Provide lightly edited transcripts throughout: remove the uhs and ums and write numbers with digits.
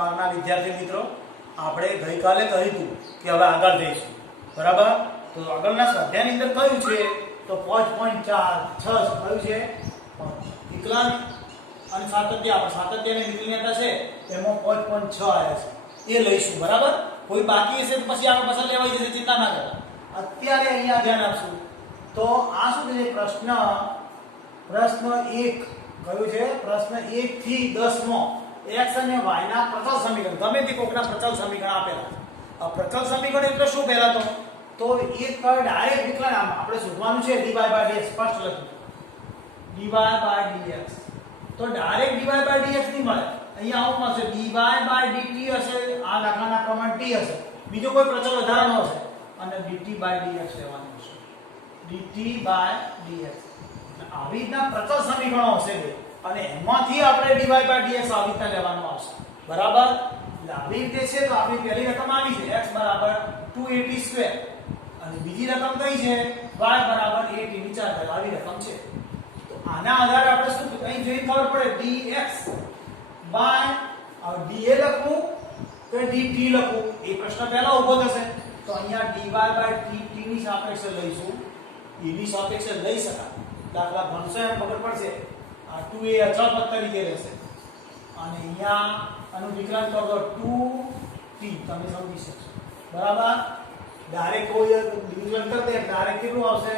12 ના વિદ્યાર્થી મિત્રો, આપણે ગઈકાલે કહ્યું હતું કે હવે આગળ જઈશું, બરાબર? તો આગળના સ્વાધ્યાયની અંદર કયું છે તો 5.4 કયું છે વિકલાંગ અને સાતત્ય. આપણે સાતત્ય અને વિકલનતા છે એમાં 5.6 આવ્યા છે, એ લઈશું, બરાબર? કોઈ બાકી હશે તો પછી આપણે પસંદ લેવાઈ જશે, ચિંતા ના કરતા. અત્યારે અહીંયા ધ્યાન આપશું. તો આ શું છે? પ્રશ્ન 1 કયું છે? પ્રશ્ન 1 થી 10 માં x અને y ના પ્રચલ સમીકરણ, ગમે તે કોકના પ્રચલ સમીકરણ આપેલા છે. આ પ્રચલ સમીકરણ એટલે શું? પહેલા તો એક ડાયરેક્ટ વિકલન આપણે શોધવાનું છે, dy by dx. ફર્સ્ટ લખો dy by dx. તો ડાયરેક્ટ dy by dx નહીં મળે, અહીંયા આવું મળશે dy by dt હશે, આ દાખલાના પ્રમાણે t હશે, બીજો કોઈ પ્રચલ વધારાનો હશે અને dt by dx લેવાનું હશે, dt by dx. આવી રીતના પ્રચલ સમીકરણો હશે અને એમાંથી આપણે dy by dx આવી રીતના લેવાનું આવશે, બરાબર? એટલે આવી રીતે છે તો આપણી પહેલી રકમ આવી છે x બરાબર 280 સ્ક્વેર અને બીજી રકમ કઈ છે y બરાબર 80 ની 4 આવી રકમ છે. તો આના આધારે આપણે શું કઈ જોઈ ખબર પડે dx by dA લખવું કે dt લખવું, એ પ્રશ્ન પહેલા ઊભો થશે. તો અહીંયા dy by dt ની સાપેક્ષે લઈશું, e ની સાપેક્ષે લઈ શકાય. દાખલા ગણશો એમ ખબર પડશે. આ 2a અચળ પદ તરીકે રહેશે અને અહીંયા આનું વિકલન કરો તો 2t, તમે સમજી શકશો, બરાબર? ડાયરેક્ટ કોઈ વિકલન કરતે ડાયરેક્ટ કેટલું આવશે?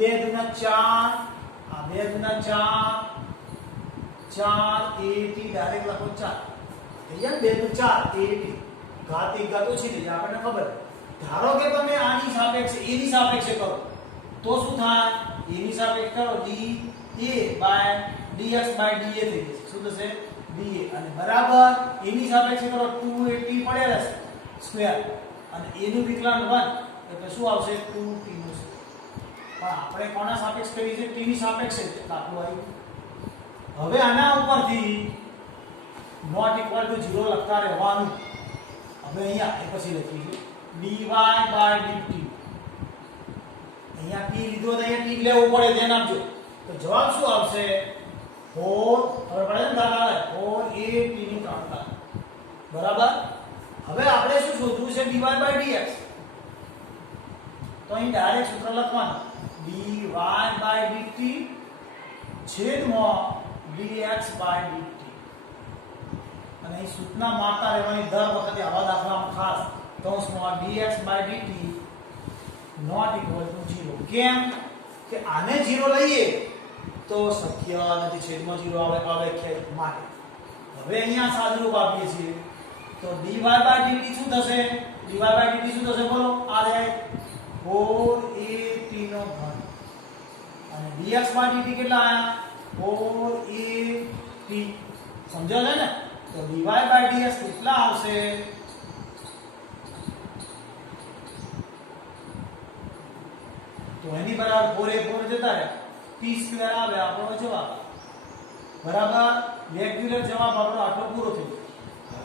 2 દુના 4, આ 2 દુના 4, 4 80 ડાયરેક્ટ લખો 4. અહીંયા 2 દુ 4 80, ઘાત એક ઘાત ઓછી થઈ જાય, આપણને ખબર. ધારો કે તમે આની સાપેક્ષે a ની સાપેક્ષે કરો તો શું થાય? a ની સાપેક્ષે કરો dA by dx by dA થઈ જશે. શું થશે? dA. અને બરાબર a ની સાપેક્ષે કરો 280 પડેલા છે સ્ક્વેર અને a નું વિકલન 1 એટલે શું આવશે? 2t નું સ્ક્વેર. પણ આપણે કોના સાપેક્ષ કરી છે? t ની સાપેક્ષે દાખલો આવ્યો. હવે આના ઉપરથી નોટ ઇક્વલ ટુ 0 લખતા રહેવાનું. હવે અહીંયા એ પછી લખીશું dy by dt. અહીંયા t લીધો તો અહીંયા t લેવું પડે, ધ્યાન આપજો. તો જવાબ શું આવશે? 4, હવે પડે ને દાખલા 4a t ની 3, બરાબર? હવે આપણે શું શોધવું છે? dy by dx. તો અહીં ડાયરેક્ટ સૂત્ર લખવાનું dy by dt છેદમાં dx by dt. અને અહીં સૂચના મારતા રહેવાની દર વખતે આવા દાખલામાં ખાસ કૌંસમાં dx by dt not equal to 0. કેમ કે આને 0 લઈએ તો શક્ય નથી, છેદમાં 0 આવે અવ્યાખ્યાયિત માટે. હવે અહીંયા સાદુરૂપ આપીએ છીએ તો dy by dt શું થશે? dy by dt શું થશે? બોલો. આ રહે 4a t નો ઘન અને dx by dt કેટલા આયા? 4a t. સમજો છો ને? તો dy by dx કેટલા આવશે? તો એની બરાબર 4a 4 જતા રહે, t સ્ક્વેર આવે આપણો જવાબ, બરાબર? રેગ્યુલર જવાબ આપણો આટલો પૂરો થઈ ગયો.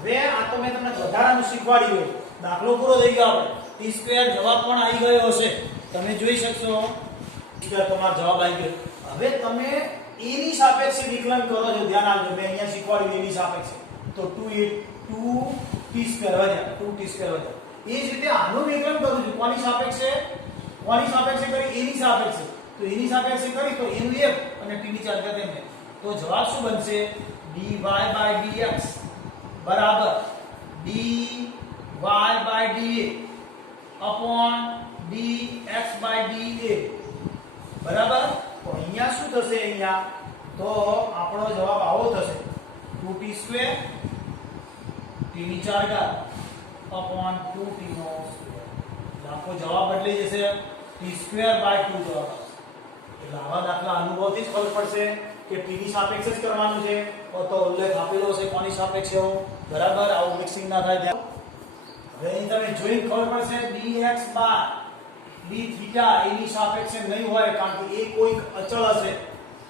હવે આ તો મેં તમને વધારાનું શીખવાડ્યું હોય, દાખલો પૂરો થઈ ગયો. આપણે t સ્ક્વેર જવાબ પણ આવી ગયો હશે, તમે જોઈ શકશો કે તમારો જવાબ આવી ગયો. હવે તમે a ની સાપેક્ષે વિકલન કરો છો, ધ્યાન આપજો. મેં અહીંયા શીખવાડ્યું a ની સાપેક્ષે તો 2t સ્ક્વેર વધ્યા, 2t સ્ક્વેર વધ્યા. એ જ રીતે આનું વિકલન કરું છું કોની સાપેક્ષે? કોની સાપેક્ષે કરી? a ની સાપેક્ષે. તો a ની સાપેક્ષે કરી તો a નું 1 અને t ની 4 તેમ. તો જવાબ શું બનશે? dy by dx બરાબર dy by dA upon dx by dA, બરાબર? તો અહીંયા શું થશે? અહીંયા તો આપણો જવાબ આવો થશે 2t સ્ક્વેર t ની 4 ઘાત upon 2t નો સ્ક્વેર. આખો જવાબ બદલી જશે, t સ્ક્વેર બાય 2 જવાબ આવશે. એટલે આવા દાખલા અનુભવથી જ ખબર પડશે કે t ની સાપેક્ષે જ કરવાનું છે. તો ઉલ્લેખ આપેલો છે કોની સાપેક્ષે, બરાબર? આવું મિક્સિંગ ના થાય. હવે અહીં તમે જોઈને ખબર પડશે dx by d theta a ની સાપેક્ષે નહીં હોય, કારણ કે એ કોઈ અચળ હશે.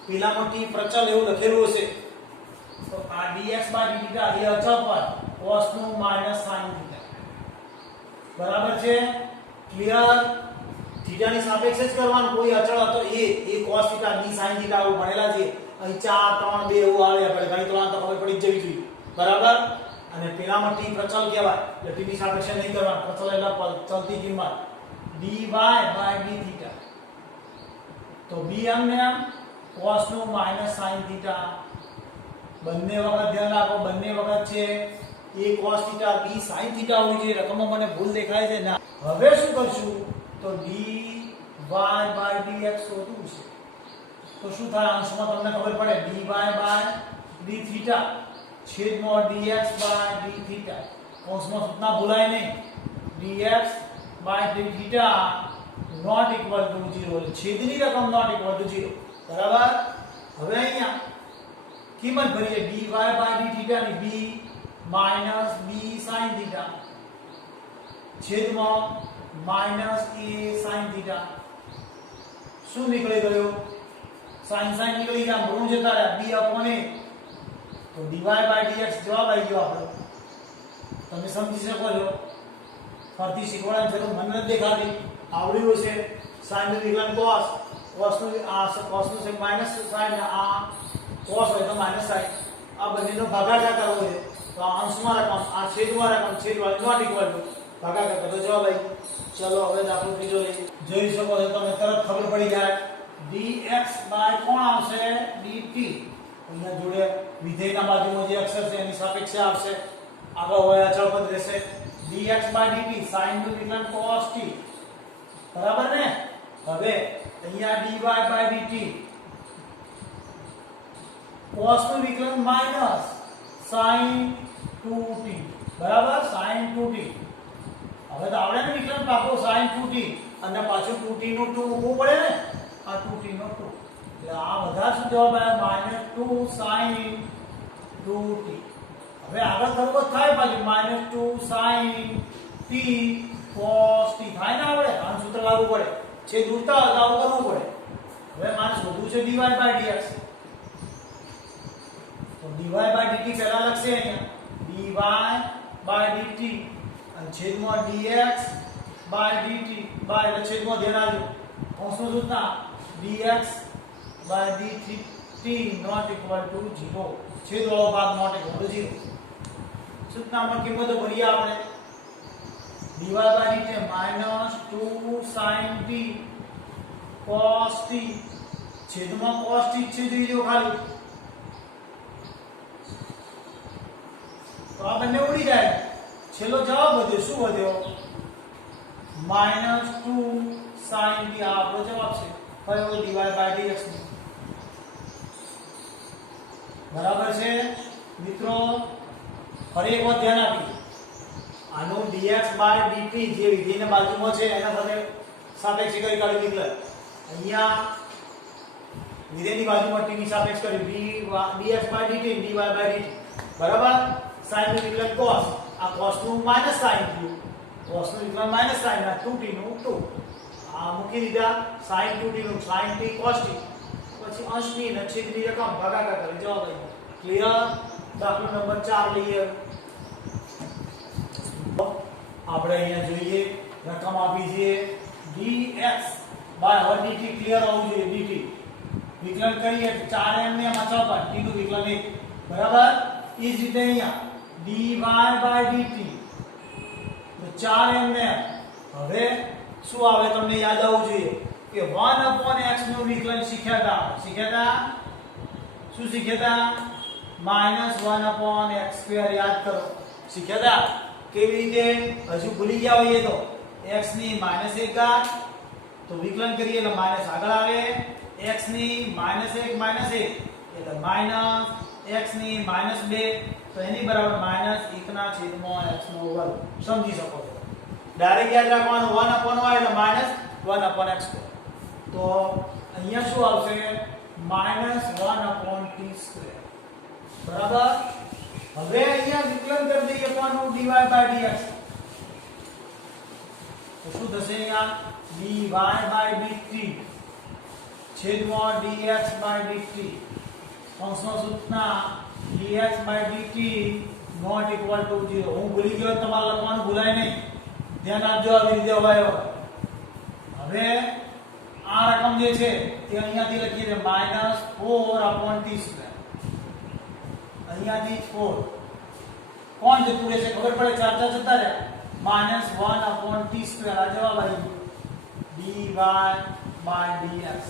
પેલામાં t પ્રચલ એવું લખેલું હશે. તો આ dx બાય d થીટા એ અચળ પર cos નું માઈનસ sin થીટા, બરાબર છે? ક્લિયર? થીટા ની સાપેક્ષે જ કરવાનું. કોઈ અચળ હતો a cos theta b sin theta આવું ભણેલા છે. અહીં 4 3 2 એવું આવે, આપણે ગણિત વાળા તો ખબર પડી જ જવી જોઈએ, બરાબર? અને પેલામાં t પ્રચલ કહેવાય એટલે t ની સાપેક્ષે નહીં કરવાનું. પ્રચલ એટલે ચલતી કિંમત dy by d θ. તો b એમને એમ cos નું માઈનસ sin θ. બંને વખત ધ્યાન રાખો, બંને વખત છે a cos θ b sin θ હોવી જોઈએ. રકમમાં મને ભૂલ દેખાય છે ના. હવે શું કરશું તો dy by dx શોધવું છે. તો શું થાય અંશમાં તમને ખબર પડે dy by d θ છેદમાં dx by d θ. કૌંસમાં સૂચના ભૂલાય નહીં. dx by d θ not equal to 0. છેદની રકમ not equal to 0. બરાબર. હવે અહીંયા કિંમત ભરીએ dy by d θ ની b minus b sin θ છેદમાં minus a sin θ. શું નીકળી ગયું? sin નીકળી ગયા, ઋણ જતા રહ્યા b upon a. તો dy by dx જવાબ આવી ગયો આપણો. તમે સમજી શકો છો. ફરતી શીખવાડવાની જરૂર મને નથી દેખાતી. આવડ્યું છે sin નું વિકલન cos, cos નું છે માઈનસ sin, આ cos હોય તો માઈનસ sin. આ બંનેનો ભાગાકાર કરવો છે. તો આ અંશમાં રકમ, આ છેદમાં રકમ, છેદવાળી નોટ ઇક્વલ ટુ ભાગાકાર કરો. જવાબ આવી. ચલો હવે દાખલો ત્રીજો લઈએ. જોઈ શકો છો તમે, તરત ખબર પડી જાય. dx બાય કોણ આવશે? dt. અહીંયા જોડે વિધેયના બાજુમાં જે અક્ષર છે એની સાપેક્ષે આવશે. આગળ હોય અચળ પદ રહેશે. dx બાય dt sin નું વિકલન cos t. બરાબર ને? હવે અહીંયા dy બાય dt cos નું વિકલન માઈનસ sin 2t. બરાબર, sin 2t. હવે તો આવડે ને વિકલન પાકો sin 2t અને પાછું 2t નું 2 મૂકવું પડે ને. આ 2t નો 2 એટલે આ બધા શું જવાબ આવે? -2 sin 2t. હવે આગળ કરવો થાય પાછું -2 sin t cos t થાય ને. આવડે આ સૂત્ર લાગુ પડે છે. દૂરતા હોય તો આવું કરવું પડે. હવે મારે શોધવું છે dy by dx. તો dy by dt પહેલા લખશે અહીંયા dy by dt અને છેદમાં dx by dt by એટલે છેદમાં ધ્યાન આપજો. કૌંસનું સૂચના dx by dt not equal to 0. છેદવાળો ભાગ not equal to 0. સૂચનામાં કિંમતો ભરીએ આપણે. dy by dt -2 sin t cos t છેદમાં cos t છે જો ખાલી. તો આ બંને ઉડી જાય. છેલ્લો જવાબ વધ્યો. શું વધ્યો? -2 sin t. આ આપણો જવાબ છે. કયો? dy by dx. બરાબર છે મિત્રો? ફરી એક વાર ધ્યાન આપીએ. આનું dx by dt જે વિધેયના બાજુમાં છે એના સાથે સાપેક્ષે કરી કાઢ્યું વિકલન. અહીંયા વિધેયની બાજુમાં t ની સાપેક્ષ કર્યું dx by dt dy by dt. બરાબર. sin નું વિકલન cos, આ cos નું માઈનસ sin થયું. cos નું વિકલન માઈનસ sin, આ 2t નું 2. આ મૂકી દીધા. sin 2t નું sin t cos t. પછી અંશની અને છેદની રકમ ભાગાકાર કરી જવાબ આવ્યો. ક્લિયર? દાખલો નંબર 4 લઈએ. આપણે અહીંયા જોઈએ રકમ આપી છે dx by dt. ક્લિયર હોવું જોઈએ. dt વિકલન કરીએ 4m ને અચળ પદ t નું વિકલન 1. બરાબર. એ જ રીતે અહીંયા dy by dt તો 4m ને. હવે શું આવે તમને યાદ આવવું જોઈએ કે 1/x નું વિકલન શીખ્યા હતા. શું શીખ્યા હતા? -1/x² યાદ કરો. શીખ્યા હતા. કેવી રીતે? હજુ ભૂલી ગયા હોઈએ તો x ની -1 ઘાત તો વિકલન કરીએ એટલે માઈનસ આગળ આવે. x ની -1 એટલે માઈનસ x ની -2 તો એની બરાબર -1/x નો વર્ગ. સમજી શકો છો. ડાયરેક્ટ યાદ રાખવાનું 1/y એટલે -1/x². તો અહીંયા શું આવશે? -1/t². બરાબર. હવે અહીંયા વિકલન કરી દઈએ કોનું? dy by dx. તો શું થશે? અહીંયા dy by dt છેદમાં dx by dt. કૌંસમાં સૂચના dx by dt not equal to 0. હું ભૂલી ગયો, તમારે લખવાનું ભૂલાય નહીં. ધ્યાન આપજો. આવી રીતે હોય. હવે આ રકમ જે છે તે અહીંયાથી લખીએ છે -4/t². અહીંયાથી 4 4 / કોણ જતું રહેશે ખબર પડે, 4 4 જતા રહ્યા, -1/t² આ જવાબ આવી ગયો, dy by dx.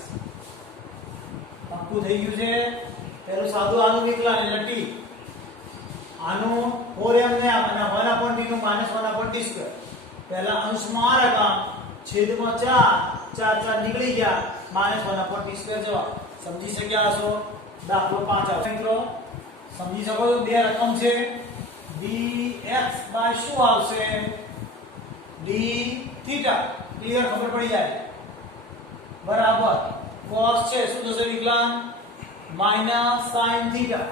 પાક્કું થઈ ગયું છે. પેલું સાદું આનું વિકલન એટલે t, આનું 4m ને અને 1/t નું -1/t². પહેલા અંશમાં રકમ છેદમાં 4 4 નીકળી ગયા, -1/t² જવાબ. સમજી શક્યા હશો? દાખલો 5 આવશે મિત્રો. સમજી શકો છો? બે રકમ છે, dx બાય શું આવશે? d theta. ક્લિયર? ખબર પડી જાય બરાબર. cos છે શું થશે વિકલન? -sin theta,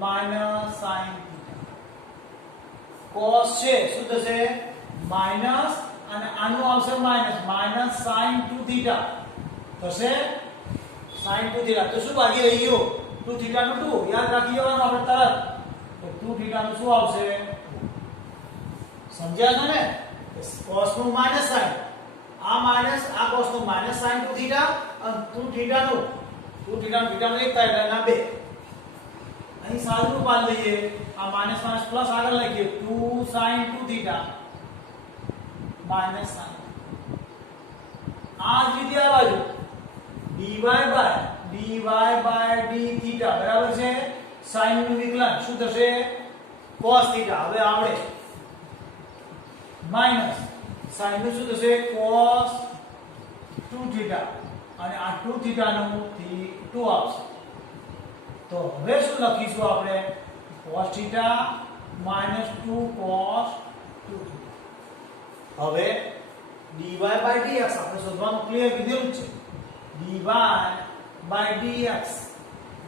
-sin theta. cos છે શું થશે? માઈનસ અને આનું આવશે માઈનસ, -sin2 થીટા થશે, sin2 થીટા. તો શું બાકી રહી ગયું? 2 થીટા નું 2 યાદ રાખી જવાનું આપણે તરત. તો 2 થીટા નું શું આવશે? સમજ્યા છો ને? cos નું -sin, આ માઈનસ આ cos નું -sin2 થીટા અને 2 થીટા નું એક થાય એટલે ના બે. અહીં સાદું રૂપ આલ લઈએ, આ માઈનસ પ્લસ આગળ લખીએ, 2sin2 થીટા -sin. આ જ રીતે આ બાજુ dy by d થીટા બરાબર છે sin નું વિકલન શું થશે? cos theta. હવે આવડે માઈનસ sin નું શું થશે? cos 2 થીટા અને આ 2 થીટા નું 2 આવશે. તો હવે શું લખીશું આપણે? cos theta -2 cos 2 theta. હવે dy by dx આપણે શોધવાનું ક્લિયર કીધેલું છે. dy by dx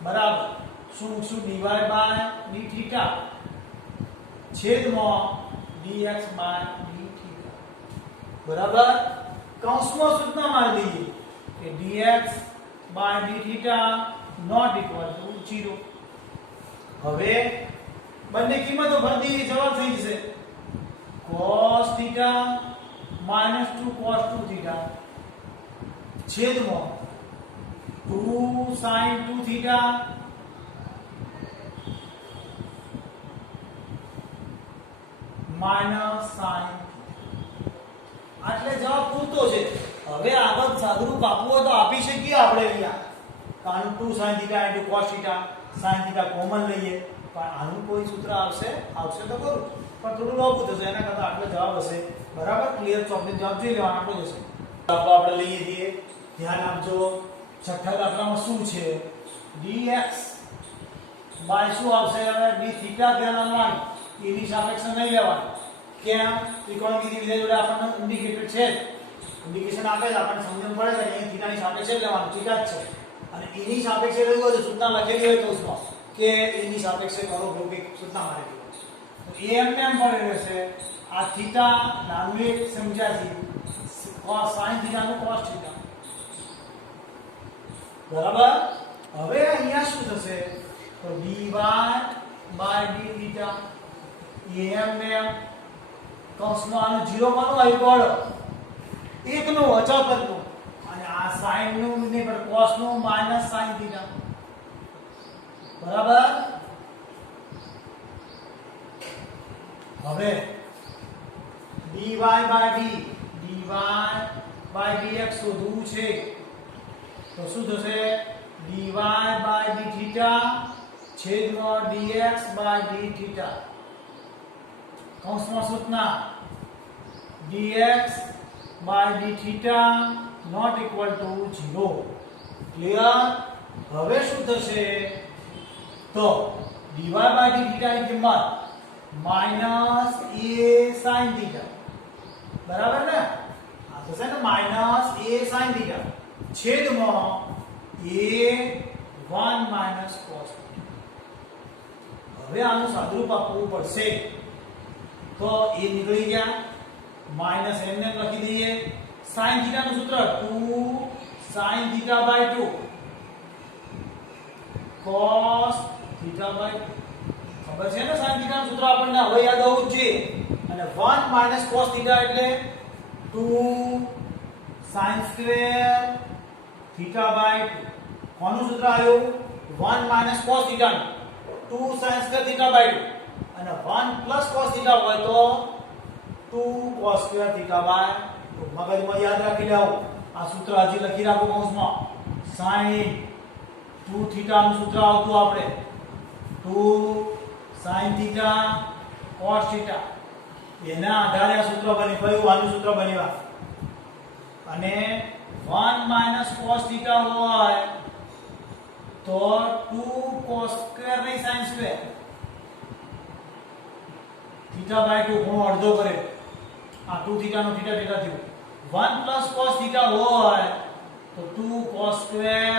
બરાબર શું dy by d થીટા છેદમાં dx by d થીટા બરાબર. કૌંસમાં સૂચના મારી દઈએ કે dx by d theta not equal to 0. હવે બંને કિંમતો ભરી દઈએ, જવાબ થઈ જશે cos થીટા -2 cos 2 થીટા છેદમાં 2 sin 2 થીટા -sin. આટલે જવાબ પૂરતો છે. હવે આગળ સાદુરૂપ આપવું હોય તો આપી શકીએ આપણે અહીંયા, કારણ 2 sin theta * cos theta, sin theta common લઈએ, પણ આનું કોઈ સૂત્ર આવશે તો કરું, પણ થોડું લોબું થશે, એના કરતા આટલો જવાબ હશે બરાબર. ક્લિયર? ચોકલેટ જવાબ જોઈ લેવાનો આટલો જ હશે. દાખલો આપણે લઈએ છીએ, ધ્યાન આપજો. છઠ્ઠા દાખલામાં શું છે? dx બાય શું આવશે? હવે d થીટા ધ્યાન આપવાનું, e ની સાપેક્ષે નહીં લેવાનું. કેમ? ત્રિકોણમિતિ વિધેય જોડે આપણને ઇન્ડિકેટર છે, ઇન્ડિકેશન આપે છે, આપણને સમજણ પડે કે અહીં થીટાની સાપેક્ષે લેવાનું, થીટા જ છે. અને e ની સાપેક્ષે લેવું હોય તો સૂચના લખેલી હોય કૌંસમાં કે e ની સાપેક્ષે કરો ગ્રુપિક સૂચના મારેલી હોય. તો એ એમને એમ પડે રહેશે. આ થીટા નાનું એક સમજ્યા છે, cos sin થીટા નું cos થીટા બરાબર. હવે અહીંયા શું થશે? તો dy by d થીટા એમ કૌંસમાં આનું 0 માનું આવ્યું પડ 1 નું અચળ પદનું, અને આ sin નું ને પણ cos નું -sin થીટા બરાબર. હવે dy by dx શોધવું છે તો શું થશે? dy by d થીટા છેદમાં dx by d થીટા. કૌંસમાં સૂચના dx by d theta not equal to 0. Clear? હવે શું થશે? તો dy by d થીટા ની કિંમત -a sin થીટા બરાબર ને? આ થશે ને -a sin થીટા છેદમાં a1 cos થીટા. હવે આનું સાદુરૂપ આપવું પડશે. તો એ નીકળી ગયા, માઈનસ એમને લખી દઈએ. sin થીટા નું સૂત્ર 2 sin theta by 2 cos theta by 2. ખબર છે ને sin થીટા નું સૂત્ર આપણને હવે યાદ હોવું જોઈએ. અને 1 cos થીટા એટલે 2 sin સ્ક્વેર થીટા બાય 2. કોનું સૂત્ર આવ્યું? 1 cos થીટા નું 2 sin સ્ક્વેર થીટા બાય 2. અને 1 પ્લસ cos થીટા હોય તો 2 cos સ્ક્વેર થીટા બાય 2. મગજમાં યાદ રાખી લેવું. આ સૂત્ર હજી લખી રાખો કૌંસમાં. sin 2 થીટા નું સૂત્ર આવતું આપણે 2 sin થીટા cos થીટા. એના આધારે આ સૂત્ર બની. કયું આનું સૂત્ર બન્યું? અને 1 માઈનસ cos થીટા હોય તો 2 cos સ્ક્વેર નહીં sin સ્ક્વેર. થીટા બાય 2 ખૂણો અડધો કરે. આ 2 થીટા નો થીટા થીટા થયું. 1 પ્લસ cos થીટા હોય તો 2 cos સ્ક્વેર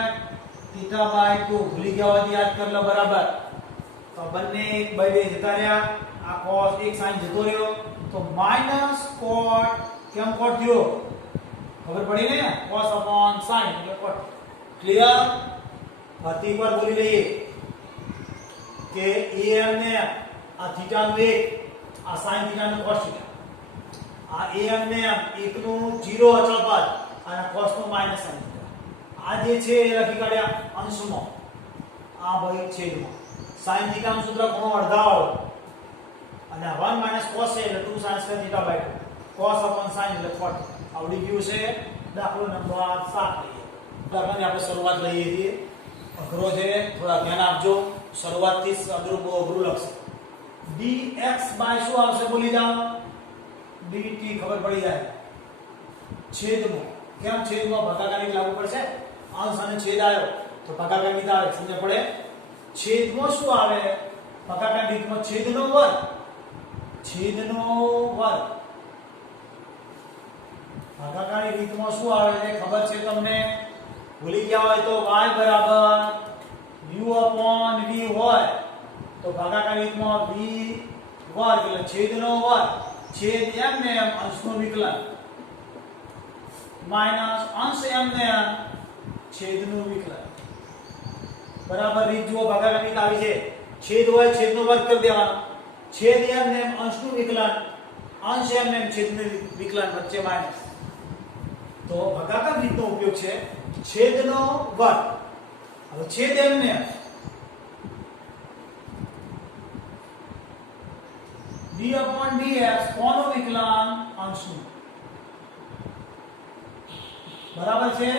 થીટા બાય 2. ભૂલી ગયા હોય યાદ કરી લો બરાબર. તો બંને એક બાય બે જતા રહ્યા. આ cos એક sin જતો રહ્યો તો માઈનસ cot. કેમ cot થયો? ખબર પડી ને? cos upon sin એટલે cot. ક્લિયર? ફરી એકવાર બોલી લઈએ કે am ને આ થીટા નું 1, આ sin થીટા નું cos થીટા. આ am ને 1 નું 0 અચળ પદ અને cos નું માઈનસ sin થીટા. આ જે છે એ લખી કાઢ્યા અંશમાં. આ ભાઈ છેદમાં. sin થીટા નું સૂત્ર ખૂણો અડધાવાળો અને 1 માઈનસ cos છે એટલે 2 sin square theta by 2. cos upon sin એટલે cot. આવડી ગયું છે. દાખલો નંબર 7 લઈએ. દાખલાની આપણે શરૂઆત લઈએ છીએ. અઘરો છે, થોડા ધ્યાન આપજો. શરૂઆતથી જ અઘરું લખશે. dx બાય શું આવશે બોલી જાઓ? dt ખબર પડી જાય. છેદમાં. કેમ છેદમાં? ભાગાકારની લાગુ પડશે. અંશ અને છેદ આવ્યો તો ભાગાકારની આવે. સમજ પડે? છેદમાં શું આવે? ભાગાકારની રીતમાં છેદનો વર્ગ. છેદનો વર્ગ. ભાગાકારની રીતમાં શું આવે છે ખબર છે તમને? ભૂલી ગયા હોય તો y બરાબર u upon v હોય તો ભાગાકારની રીતમાં v વર્ગ એટલે છેદનો વર્ગ છેદ m ને m અંશનું વિકલન માઈનસ અંશ m ને m છેદનું વિકલન. બરાબર રીત જુઓ. ભાગાકારની રીત આવી છે. છેદ હોય છેદનો વર્ગ કરી દેવાનો. છેદ m ને m અંશનું વિકલન અંશ m ને m છેદનું વિકલન વચ્ચે માઈનસ. તો ભાગાકાર રીતનો ઉપયોગ છે છેદનો વર્ગ. હવે છેદ m ને d upon dx કોનું વિકલન? અંશનું. બરાબર છે.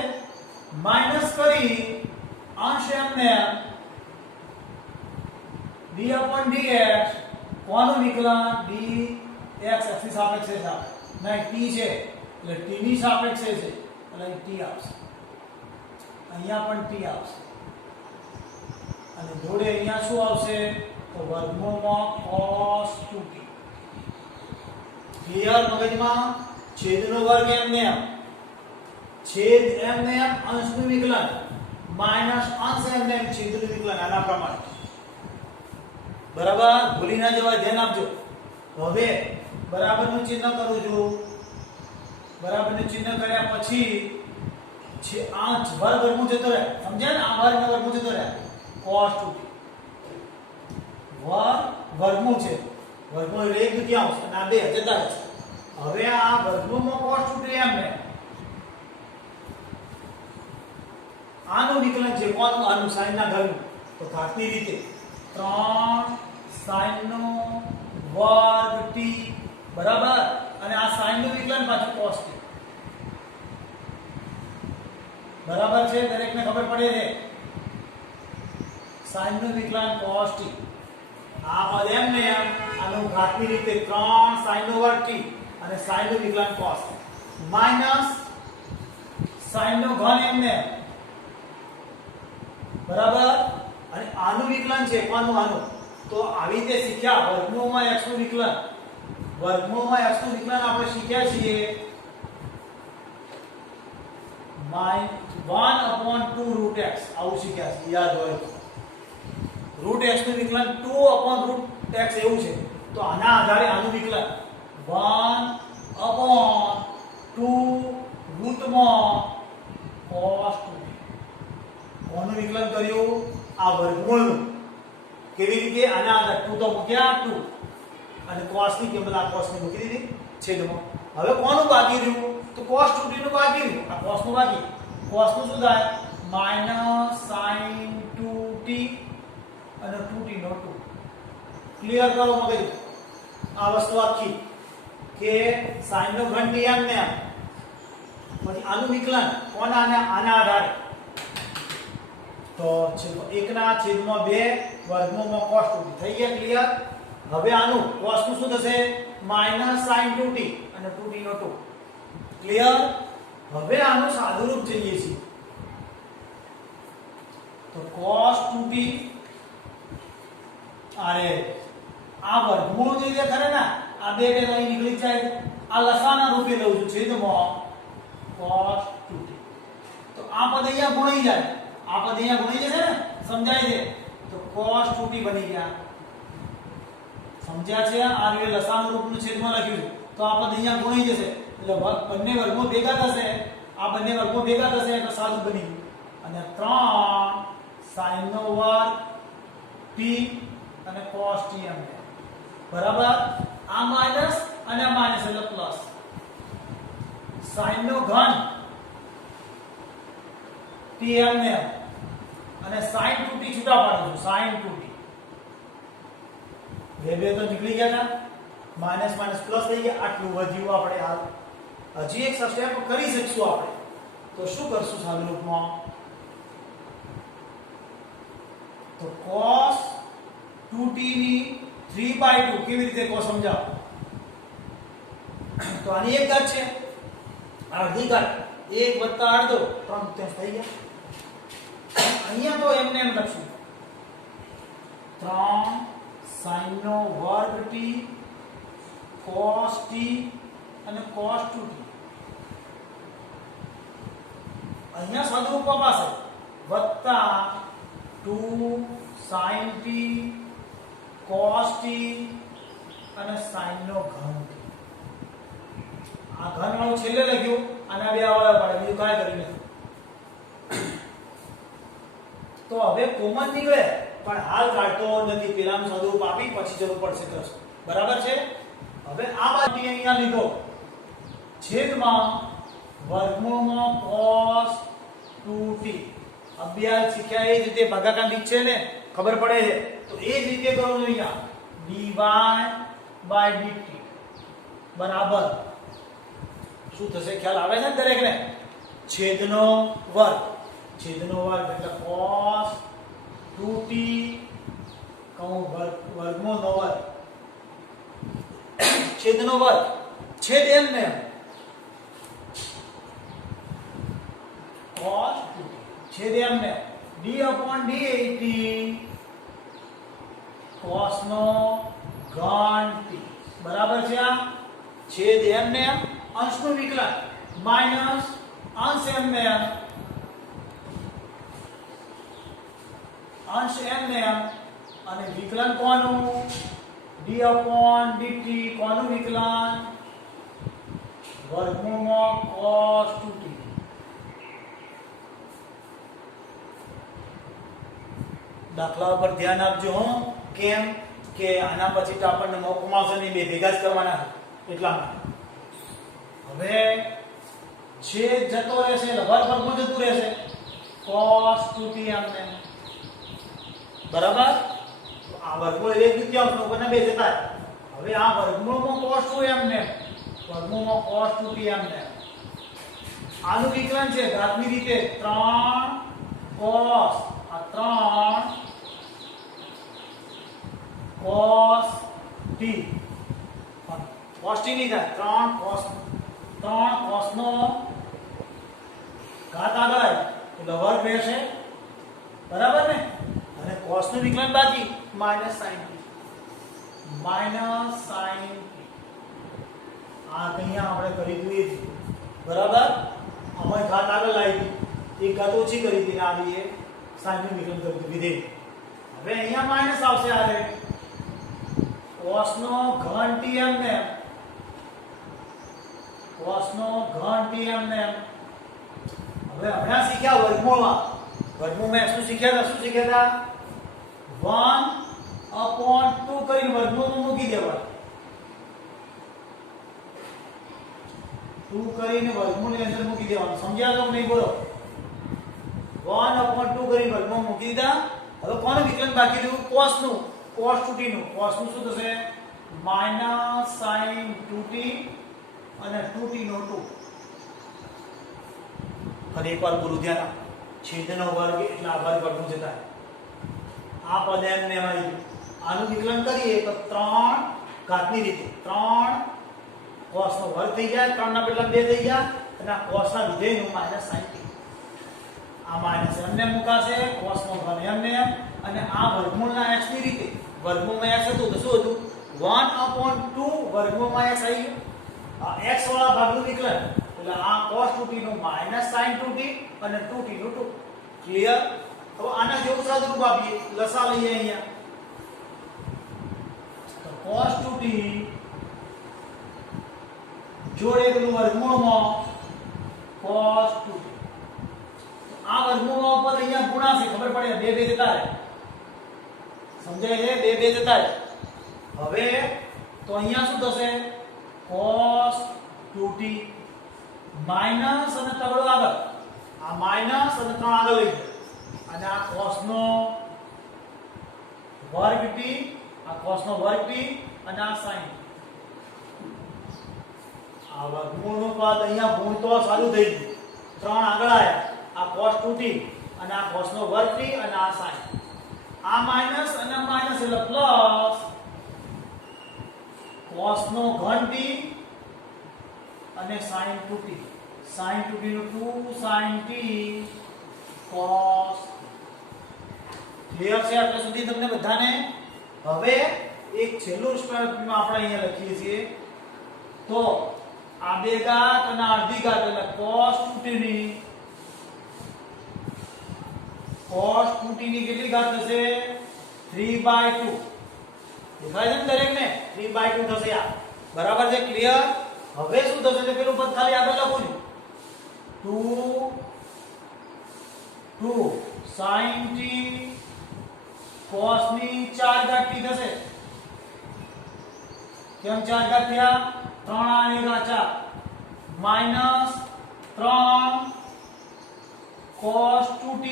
માઈનસ કરી અંશ m ને d upon dx કોનું વિકલન? dx x ની સાપેક્ષે છે. નહીં t છે એટલે t ની સાપેક્ષે છે એટલે t આવશે. અહીંયા પણ t આવશે અને જોડે અહીંયા શું આવશે? તો વર્ગમૂળમાં cos 2t. ક્લિયર? મગજમાં છેદનો વર્ગ m ને m છેદ m ને m અંશનું વિકલન માઈનસ અંશ m ને m છેદનું વિકલન. આના પ્રમાણે. બરાબર? ભૂલી ના જવાય. ધ્યાન આપજો. હવે બરાબરનું ચિહ્ન કરું છું. બરાબરનું ચિહ્ન કર્યા પછી છે આ વર્ગમૂળ જતો રહે. સમજ્યા ને? આ વર્ગનો વર્ગમૂળ જતો રહે. cos 2t વર્ગમૂળ છે. વર્ગમૂળ એટલે 1/2 અને આ 2 જતા રહેશે. હવે આ વર્ગમૂળમાં cos 2t m ને આનું વિકલન છે કોનું? આનું sin ના ઘરનું. તો ઘાતની રીતે 3 sin નો વર્ગ t બરાબર અને આ sin નું વિકલન પાછું cos t. બરાબર છે? દરેકને ખબર પડે છે. sin નું વિકલન cos t. આ પદ m ને m આનું ઘાતની રીતે 3 sin નો વર્ગ t અને sin નું વિકલન cos માઈનસ sin નો ઘન m ને બરાબર અને આનું વિકલન છે કોનું? આનું. તો આવી રીતે શીખ્યા વર્ગમૂળમાં x નું વિકલન. વર્ગમૂળમાં x નું વિકલન આપણે શીખ્યા છીએ 1/2 root x. આવું શીખ્યા છે. યાદ હોય તો root x નું વિકલન 2/root x એવું છે. તો આના આધારે આનું વિકલન 1/2 રૂટમાં cos 2t. કોનું વિકલન કર્યું? આ વર્ગમૂળનું. કેવી રીતે? આના આધારે 2 તો મૂક્યા 2 અને cos ની કિંમત આ cos ની મૂકી દીધી છેદમાં. હવે કોનું બાકી રહ્યું? તો cos 2t નું બાકી રહ્યું. આ cos નું બાકી. cos નું શું થાય? -sin 2t અને 2t નો 2 ક્લિયર કરો મગજ આ વસ્તુ આખી કે sin નો ઘન tm ને પછી આનું વિકલન કોના આના આધારે તો 1/2 વર્ગમૂળમાં cos 2t થઈ ગયા ક્લિયર હવે આનું cos નું શું થશે -sin 2t અને 2t નો 2 ક્લિયર હવે આનું સાદુરૂપ જોઈએ છીએ તો cos 2t અરે આ વર્ગમૂળ જે ખરે ને આ બે બે અહીં નીકળી જાય આ લસાના રૂપે લઉં છું છેદમાં cos 2t તો આ પદ અહીંયા ગુણાઈ જાય આ પદ અહીંયા ગુણાઈ જશે ને સમજાય છે તો cos 2t બની ગયા સમજ્યા છે આ રીતે લસાનું રૂપનું છેદમાં લખ્યું છે તો આ પદ અહીંયા ગુણાઈ જશે એટલે બંને વર્ગો ભેગા થશે આ બંને વર્ગો ભેગા થશે એટલે સાદું બની અને 3 sin નો વર્ગ t અને cos tm બરાબર આ માઈનસ અને આ માઈનસ એટલે પ્લસ sin નો ઘન tm ને અને sin 2t છૂટા પાડું છું sin 2t બે તો નીકળી ગયા હતા માઈનસ માઈનસ પ્લસ થઈ ગયા આટલું વધ્યું આપણે હાલ હજી એક સ્ટેપ કરી શકશું આપણે તો શું કરશું સાદા રૂપમાં તો cos 2t ની 3/2 કેવી રીતે કો સમજાવો તો આની એક ઘાત છે અડધી ઘાત 1 + અડધો 3 થઈ ગયા અહીંયા તો એમને એમ લખશું 3 sin નો વર્ગ t cos t અને cos 2t અહીંયા સાદુરૂપ પાસે વત્તા 2 sin t cos t અને sin નો ઘન t આ ઘન વાળું છેલ્લે લખ્યું અને બે આવાળા પાડે બીજું કાંઈ કરી નથી તો હવે કોમન નીકળે પણ હાલ કાઢતો નથી પેલાનું સાદુરૂપ આપી પછી જરૂર પડશે કરશું બરાબર છે હવે આ બાજુ અહીંયા લીધો છેદમાં વર્ગમૂળમાં cos 2t અભ્યાસ શીખ્યા એ જ રીતે ભાગાકાર રીત છે ને ખબર પડે છે તો એ જ રીતે કરો અહીંયા dy/dt બરાબર શું થશે ખ્યાલ આવે છે ને દરેકને છેદનો વર્ગ એટલે cos 2t વર્ગમૂળ નો વર્ગ છેદનો વર્ગ છેદ એમ ને cos 2t છેદ એમ ને d/dt cos નો ઘન t બરાબર છે આ છેદ એમ ને અંશનું વિકલન માઈનસ અંશ એમ ને અંશ એમ ને અને વિકલન કોનું d/dt કોનું વિકલન વર્ગમૂળમાં cos 2t દાખલા ઉપર ધ્યાન આપજો હો કેમ કે આના પછી તો આપણને મોકો મળશે નહીં બે ભેગા જ કરવાના એટલા માટે હવે છેદ જતો રહેશે એટલે વર્ગમૂળ જતું રહેશે cos 2t એમને બરાબર આ વર્ગમૂળ એક દ્વિતીયાંશ લોકોને બે જતા હવે આ વર્ગમૂળમાં cos 2 એમને વર્ગમૂળમાં cos 2t એમને આનું વિકલન છે ઘાતની રીતે 3 cos આ 3 cos t cos t ની થાય 3 cos નો ઘાત આગળ આવે એટલે વર્ગ રહેશે બરાબર ને અને cos નું વિકલન બાકી -sin t આ અહીંયા આપણે કરી દીધી છે બરાબર અમે ઘાત આગળ લાવી એક ઘાત ઓછી કરી દીધી ને આવી એ sin નું વિકલન કરી દીધું વિધેય હવે અહીંયા માઈનસ આવશે આ cos નો ઘન t એમને cos નો ઘન t એમને હવે હમણાં શીખ્યા વર્ગમૂળમાં શું શીખ્યા હતા 1/2 કરીને વર્ગમૂળમાં મૂકી દેવાનું 2 કરીને વર્ગમૂળની અંદર મૂકી દેવાનું સમજ્યા તો નહીં બોલો 1/2 કરીને વર્ગમૂળ મૂકી દીધા હવે કોનું વિકલન બાકી રહ્યું cos નું cos 2t નું cos નું શું થશે માઈનસ sin 2t અને 2t નો 2 ફરી એકવાર પૂરું ધ્યાન આપો છેદનો વર્ગ એટલે આ વર્ગ વર્ગનું જતા આ પદ એમને આવી આનું વિકલન કરીએ તો 3 ઘાતની રીતે 3 cos નો વર્ગ થઈ જાય 3 ના બદલે 2 થઈ ગયા અને આ cos ના વિધેયનું માઈનસ sin t આ માઈનસ એમને મુકાશે cos નો ઘન એમને અને આ વર્ગમૂળના x ની રીતે વર્ગમૂળમાં x હતું તો શું હતું 1/2 વર્ગમૂળમાં x આવી ગયું આ x વાળા ભાગનું વિકલન એટલે આ cos 2t નું માઈનસ sin 2t અને 2t નું 2 ક્લિયર હવે આના જેવું સાદુરૂપ આપીએ લસા લઈએ અહીંયા તો cos 2t જોડે પેલું વર્ગમૂળમાં cos 2t આ વર્ગમૂળમાં ઉપર અહીંયા ગુણાશે ખબર પડે 2 2 જતા રહે સમજાય છે 2 2 જતા રહે હવે તો અહીંયા શું થશે cos 2t માઈનસ અને તગડો આગળ આ માઈનસ અને 3 આગળ લઈ જાય અને આ cos નો વર્ગ t આ cos નો વર્ગ t અને આ sin આ વર્ગમૂળનું પદ અહીંયા ગુણ તો ચાલુ થઈ ગયું 3 આગળ આયા આ cos 2t અને આ cos નો વર્ગ t અને આ sin આ માઈનસ અને માઈનસ એટલે પ્લસ cos નો ઘન t અને sin 2t sin 2t નું 2 sin t cos ક્લિયર છે આટલે સુધી તમને બધાને હવે એક છેલ્લું સ્ટેપમાં આપણે અહીંયા લખીએ છીએ તો આ બે ઘાત અને અડધી ઘાત એટલે cos 2t ની કેટલી ઘાત થશે 3/2 દેખાય છે ને દરેકને 3/2 થશે આ બરાબર છે ક્લિયર હવે શું થશે તો પેલું પદ ખાલી આગળ લખું છું 2 sin t cos ની 4 ઘાત t થશે કેમ 4 ઘાત થયા 3 આની ઘાત 4 માઈનસ 3 cos 2t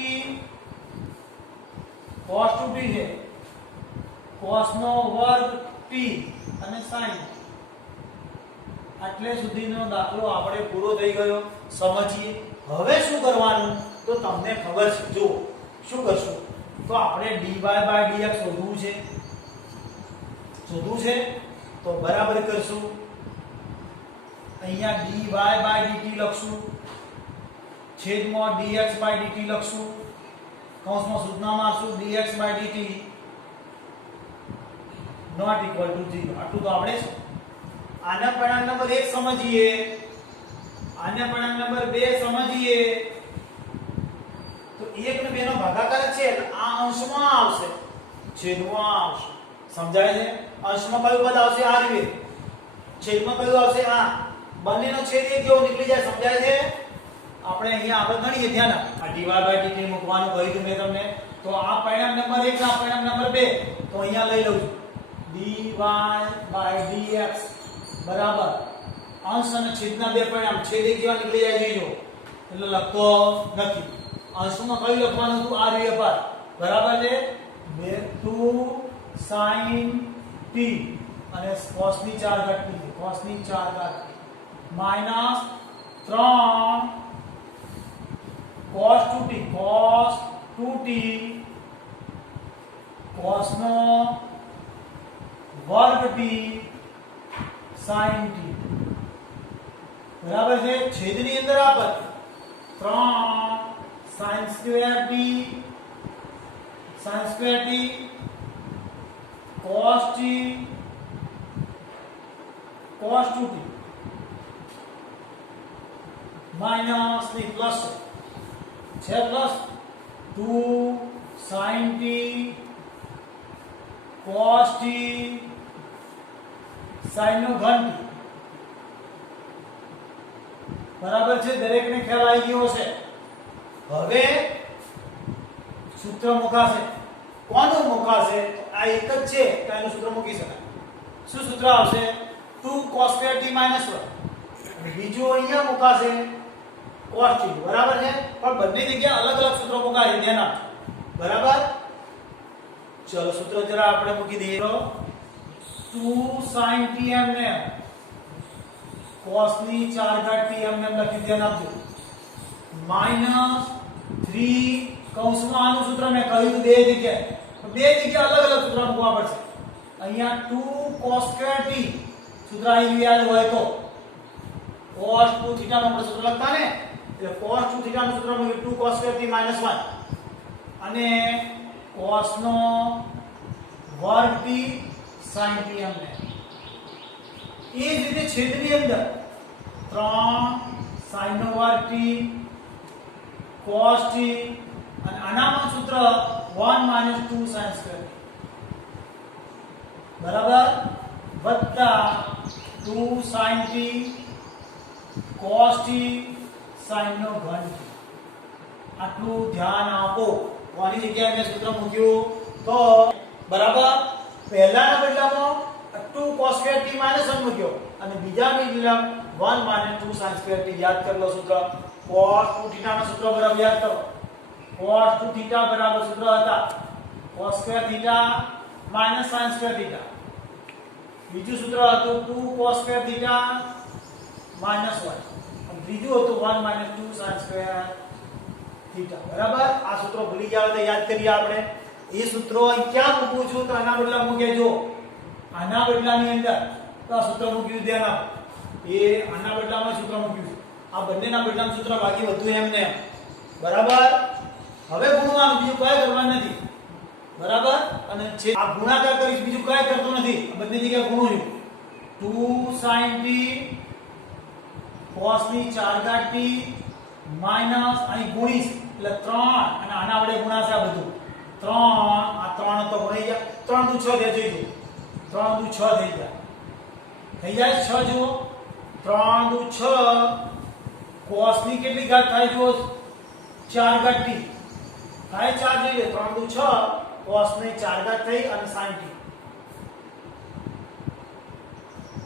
છે cos નો વર્ગ t અને sin આટલે સુધીનો દાખલો આપણે પૂરો થઈ ગયો સમજીએ હવે શું કરવાનું તો તમને ખબર છે જો શું કરશું તો આપણે dy/dx શોધવું છે તો બરાબર કરશું અહીંયા dy/dt લખશું છેદમાં dx/dt લખશું કૌંસમાં સૂચના મારશું dx/dt નોટ ઇક્વલ ટુ 0 આટલું તો આપણે છે આના પરિણામ નંબર 1 સમજીએ આના પરિણામ નંબર 2 સમજીએ તો 1 ને 2 નો ભાગાકાર છે એટલે આ અંશમાં આવશે છેદમાં આવશે સમજાય છે અંશમાં કયું પદ આવશે આ રીતે છેદમાં કયું આવશે આ બંનેનો છેદ એક જેવો નીકળી જાય સમજાય છે આપણે અહીંયા આગળ ગણીએ ધ્યાન આ dy/dt મૂકવાનું કહ્યું હતું મેં તમને તો આ પરિણામ નંબર 1 આ પરિણામ નંબર 2 તો અહીંયા લઈ લઉં છું dy/dx બરાબર અંશ અને છેદના બે પરિણામ છેદ એક જેવા નીકળી જાય જોજો એટલે લખતો નથી અંશમાં કયું લખવાનું હતું આ રીતે પર બરાબર છે 2 sin t અને cos ની 4 ઘાત t cos ની 4 ઘાત માઈનસ 3 cos 2t cos નો વર્ગ t sin t બરાબર છે છેદની અંદર આ પદ 3 sin square t cos 2t minus ની પ્લસ છે plus 2 sin t cos t sin નો ઘન t બરાબર છે દરેકને ખ્યાલ આવી ગયો છે હવે સૂત્ર મુકાશે કોનું મુકાશે આ એક જ છે તો એનું સૂત્ર મૂકી શકાય શું સૂત્ર આવશે 2 cos square t - 1 બીજું અહીંયા મુકાશે cos t બરાબર છે પણ બંને જગ્યા અલગ અલગ સૂત્રો મુકાય ધ્યાન આપજો બરાબર ચલો સૂત્ર જરા આપણે મૂકી દઈએ. 2 sin t એમને cos ની 4 ઘાત t એમને લખી ધ્યાન આપજો. -3 કૌંસમાં આનું સૂત્ર મેં કહ્યું બે જગ્યાએ અલગ અલગ સૂત્ર મૂકવા પડશે. અહીંયા 2 cos square t સૂત્ર અહીં યાદ હોય તો cos 2 થીટા નું આપણે સૂત્ર લખતા ને, એટલે cos 2 થીટા નું સૂત્ર મૂક્યું 2 cos square t -1 અને cos નો વર્ગ t sin t એમને. એ જ રીતે છેદની અંદર 3 sin નો વર્ગ t cos t અને આનામાં સૂત્ર 1 - 2 sin square બરાબર વત્તા 2 sin t cos t sin નો ઘન t. આટલું ધ્યાન આપો. આની જગ્યાએ મેં સૂત્ર મૂક્યું તો બરાબર પહેલાના બદલામાં 2 cos square t -1 મૂક્યો અને બીજા બદલામાં 1 - 2 sin square t. યાદ કરી લો સૂત્ર. cos 2 થીટા નું સૂત્ર બરાબર યાદ કરો. cos 2 થીટા બરાબર સૂત્ર હતા cos square theta - sin square theta. બીજું સૂત્ર હતું 2 cos square થીટા -1 અને ત્રીજું હતું 1 - 2 sin square થીટા. બરાબર આ સૂત્રો ભૂલી જાવ તો યાદ કરીએ આપણે. એ સૂત્રો અહીં ક્યાં મૂકું છું તો આના બદલા મૂકે જો આના બદલાની અંદર તો આ સૂત્ર મૂક્યું ધ્યાન આપો. એ આના બદલામાં સૂત્ર મૂક્યું છે. આ બંનેના બદલામાં સૂત્ર બાકી હતું એમને બરાબર. હવે ગુણવાનું બીજું કઈ કરવાનું નથી બરાબર. અને છે આ ગુણાકાર કરીશ બીજું કઈ કરતો નથી. બધી જગ્યાએ ગુણું છું. 2 sin t cos ની 4 ઘાત t માઈનસ અહીં ગુણીશ એટલે 3 અને આના વડે ગુણાશે આ બધું 3 આ 3 તો ગુણી ગયા 3 દુ 6 થઈ જજો 3 દુ 6 થઈ ગયા થઈ જાય 6 જુઓ 3 દુ 6 cos ની કેટલી ઘાત થાય જુઓ 4 ઘાત t થાય 4 જોઈએ 3 દુ 6 cos ની 4 ઘાત થઈ અને sin t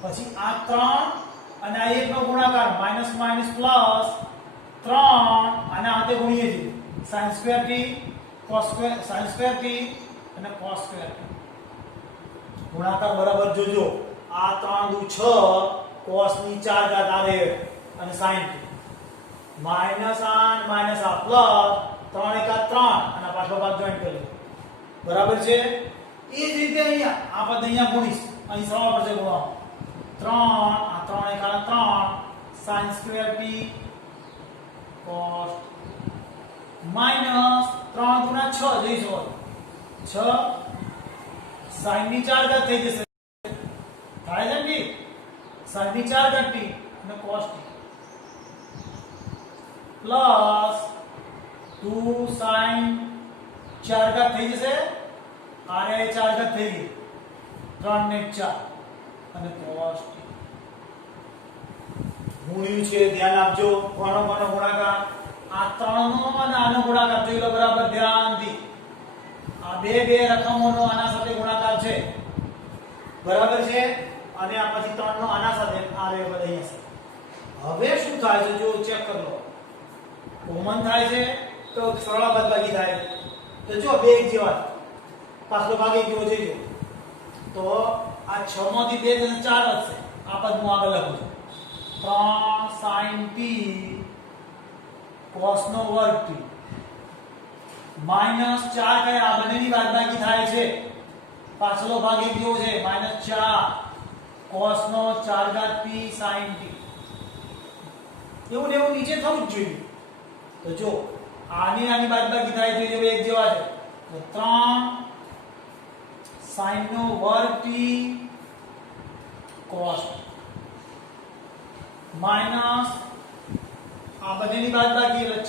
પછી આ 3 અને આ 1 નો ગુણાકાર માઈનસ માઈનસ પ્લસ 3 અને આતે ગુણીએ છીએ sin square t cos square sin square t અને cos square t ગુણાકાર બરાબર જોજો. આ 3 દુ 6 cos ની 4 ઘાત આવે અને sin t માઈનસ આ પ્લસ 3 એકા 3 અને પાછો ભાગ જોઈન્ટ કરી બરાબર છે. એ જ રીતે અહીંયા આ પદ અહીંયા ગુણીશ અહીં સરળ પડશે ગુણવા 3 આ 3 એકા 3 sin square t cos minus 3 ગુણ્યા 6 જઈશું 6 sin ની 4 ઘાત થઈ જશે થાય છે ને sin ની 4 ઘાત t અને cos t પ્લસ 2 sin 4 ઘાત થઈ જશે આરે 4 ઘાત થઈ ગઈ 3 ને 4 અને cos t ગુણ્યું છે ધ્યાન આપજો. કોનો ગુણાકાર આ 3 નો અને આનો ગુણાકાર જોઈ લો બરાબર ધ્યાનથી. આ બે રકમોનો આના સાથે ગુણાકાર છે બરાબર છે અને આ પછી 3 નો આના સાથે આ રે બધા અહીંયા છે. હવે શું થાય છે જો ચેક કરી લો. કોમન થાય છે તો સરળ બાદબાકી થાય તો જો બે એક જેવા પાછલો ભાગ એક જેવો થઈ ગયો તો આ 6 માંથી 2 અને 4 વધશે. આ પદ હું આગળ લખું છું 3 sin t cos નો વર્ગ t માઈનસ 4 કઈ આ બંનેની બાદબાકી થાય છે પાછલો ભાગ એક જેવો છે -4 cos નો 4 ઘાત t sin t એવું ને એવું નીચે થવું જ જોઈએ. તો જો આની બાદબાકી થાય તો એ એક જેવા છે તો 3 sin નો વર્ગ t cos માઈનસ આ બંનેની બાદબાકી એટલે 4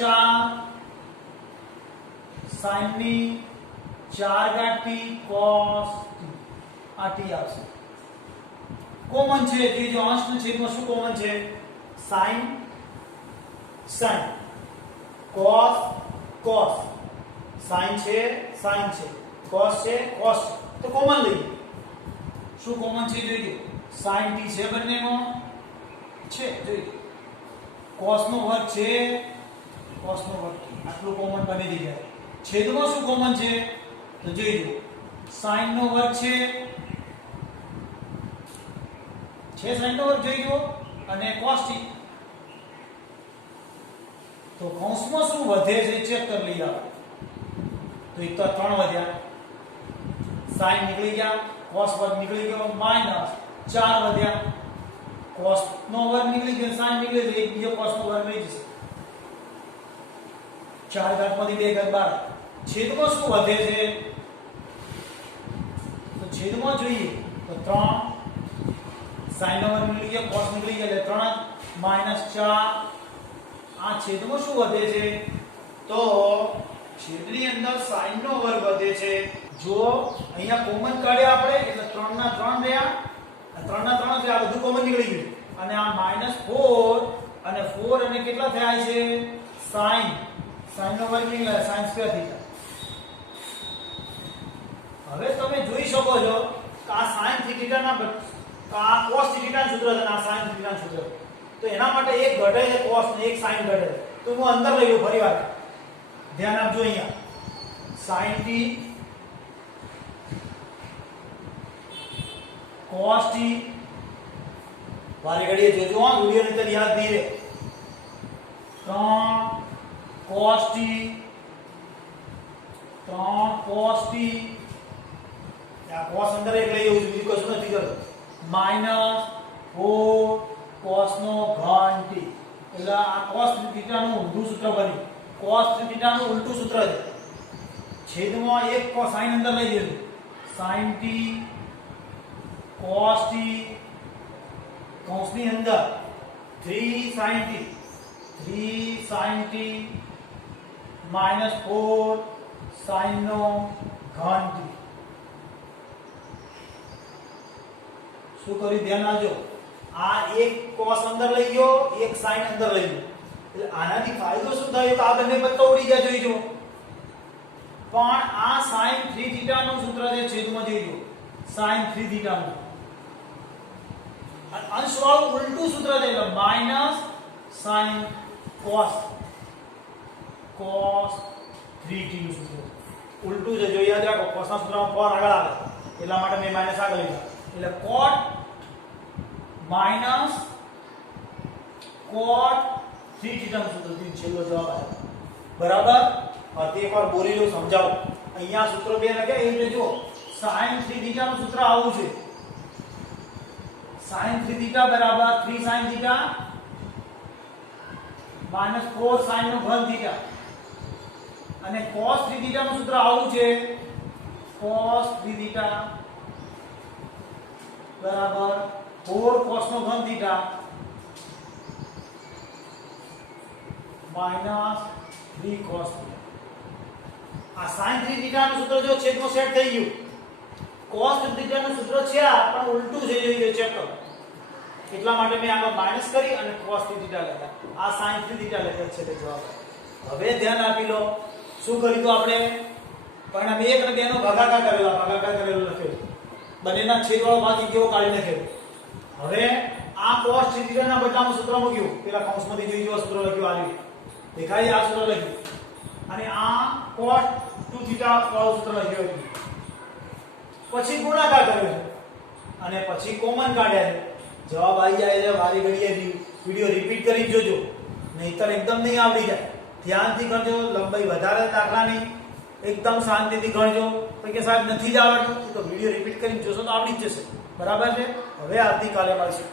sin ની 4 ઘાત t cos t આ t આવશે. કોમન છે જો અંશના છેદમાં શું કોમન છે sin cos sin છે cos છે તો કોમન લઈએ. શું કોમન છે જોઈજો sin t છે બંનેમાં છે જોઈજો cos નો વર્ગ છે cos નો વર્ગ આટલું કોમન બની જાય. છેદમાં શું કોમન છે તો જોઈજો sin નો વર્ગ છે sin નો વર્ગ જોઈ જુઓ અને cos t તો કૌંસમાં શું વધે છે ચેક કરી લઈએ આપણે તો એક તો 3 વધ્યા sin નીકળી ગયા cos વર્ગ નીકળી ગયો માઈનસ 4 વધ્યા cos નો વર્ગ નીકળી ગયો sin નીકળી ગયો એક બીજો cos નો વર્ગ રહી જશે 4 ઘાતમાંથી 2 ઘાત 12 છેદમાં શું વધે છે તો છેદમાં જોઈએ તો 3 sin નો વર્ગ નીકળી ગયો cos નીકળી ગયો એટલે 3 માઈનસ 4 આ છેદમાં શું વધે છે તો છેદની અંદર sin નો વર્ગ વધે છે જો અહીંયા કોમન કાઢ્યા આપણે એટલે 3 ના 3 રહ્યા 3 ના 3 એટલે આ બધું કોમન નીકળી ગયું અને આ -4 અને 4 અને કેટલા થયા છે sin નો વર્ગ નીકળ્યો sin સ્ક્વેર થીટા હવે તમે જોઈ શકો છો કે આ sin થીટા ના આ cos થીટા નું સૂત્ર છે અને આ sin થીટા નું સૂત્ર તો એના માટે એક ઘટે છે cos ને એક sin ઘટે તો હું અંદર લઈ લઉં ફરીવાર ધ્યાન આપજો અહીંયા sin t cos t વારે ઘડીએ જોજો આ વિડિયો ની તર યાદ નહીં રહે 3 cos t આ cos અંદર એક લઈ જવું બીજું કશું નથી કરતો -4 cos નો ઘન t એટલે આ cos થીટા નું ઊંધું સૂત્ર બન્યું cos થીટા નું ઉલટું સૂત્ર છે છેદમાં એક cos sin અંદર લઈ જજો sin t cos t કૌંસની અંદર 3 sin t -4 sin નો ઘન t શું કરી ધ્યાન આપજો આ એક cos અંદર લઈ ગયો એક sin અંદર લઈ ગયો એટલે આનાથી ફાયદો શું થયો તો આ બંને પત્તા ઉડી ગયા જોઈ જો પણ આ sin 3 થીટા નું સૂત્ર છે છેદમાં જોઈ જો sin 3 થીટા નું અને અંશવાળું ઉલટું સૂત્ર છે એટલે માઈનસ sin cos 3t નું સૂત્ર ઉલટું છે જો યાદ રાખો cos ના સૂત્રમાં 4 આગળ આવે એટલા માટે મેં માઈનસ આગળ લીધા એટલે cot minus cot 3 થીટા નું સૂત્ર થી છેલ્લો જવાબ આવ્યો બરાબર હવે એકવાર બોલી લો સમજાવો અહીંયા સૂત્ર બે લખ્યા એ રીતે જુઓ sin 3 થીટા નું સૂત્ર આવું છે sin 3 થીટા બરાબર 3 sin થીટા -4 sin નો ઘન થીટા અને cos 3 થીટા નું સૂત્ર આવું છે cos 3 થીટા બરાબર 4 cos નો ઘન થીટા -3 cos આ sin 3 થીટા નું સૂત્ર જો છેદમાં સેટ થઈ ગયું cos 3 થીટા નું સૂત્ર છે આ પણ ઉલટું છે જોઈએ ચેક કરો એટલા માટે મેં આમાં માઈનસ કરી અને cos 3 થીટા લખ્યા આ sin 3 થીટા લખ્યા છે તે જવાબ હવે ધ્યાન આપી લો શું કર્યું તો આપણે પરિણામ 1 અને 2 નો ભાગાકાર કરેલો લખ્યો બંનેના છેદવાળો ભાગ કેવો કાઢી નાખ્યો હવે આ cos 3 થીટા ના બદલામાં સૂત્ર મૂક્યું પેલા કૌંસમાંથી જોઈ જો સૂત્ર લખ્યું આલ્યું દેખાય આ સૂત્ર લખ્યું અને આ cos 2 થીટા વાળું સૂત્ર લખ્યું પછી ગુણાકાર કર્યો અને પછી કોમન કાઢ્યા જવાબ આવી જાય છે વારી ઘડીએ વિડિયો રિપીટ કરી જોજો નહીતર એકદમ નહીં આવડી જાય ધ્યાનથી કરજો લંબાઈ વધારે દાખલાની એકદમ શાંતિથી ગણજો તો કે સાહેબ નથી જ આવડતું તો વિડિયો રિપીટ કરીને જોશો તો આવડી જ જશે બરાબર છે હવે આવતીકાલે મળીશું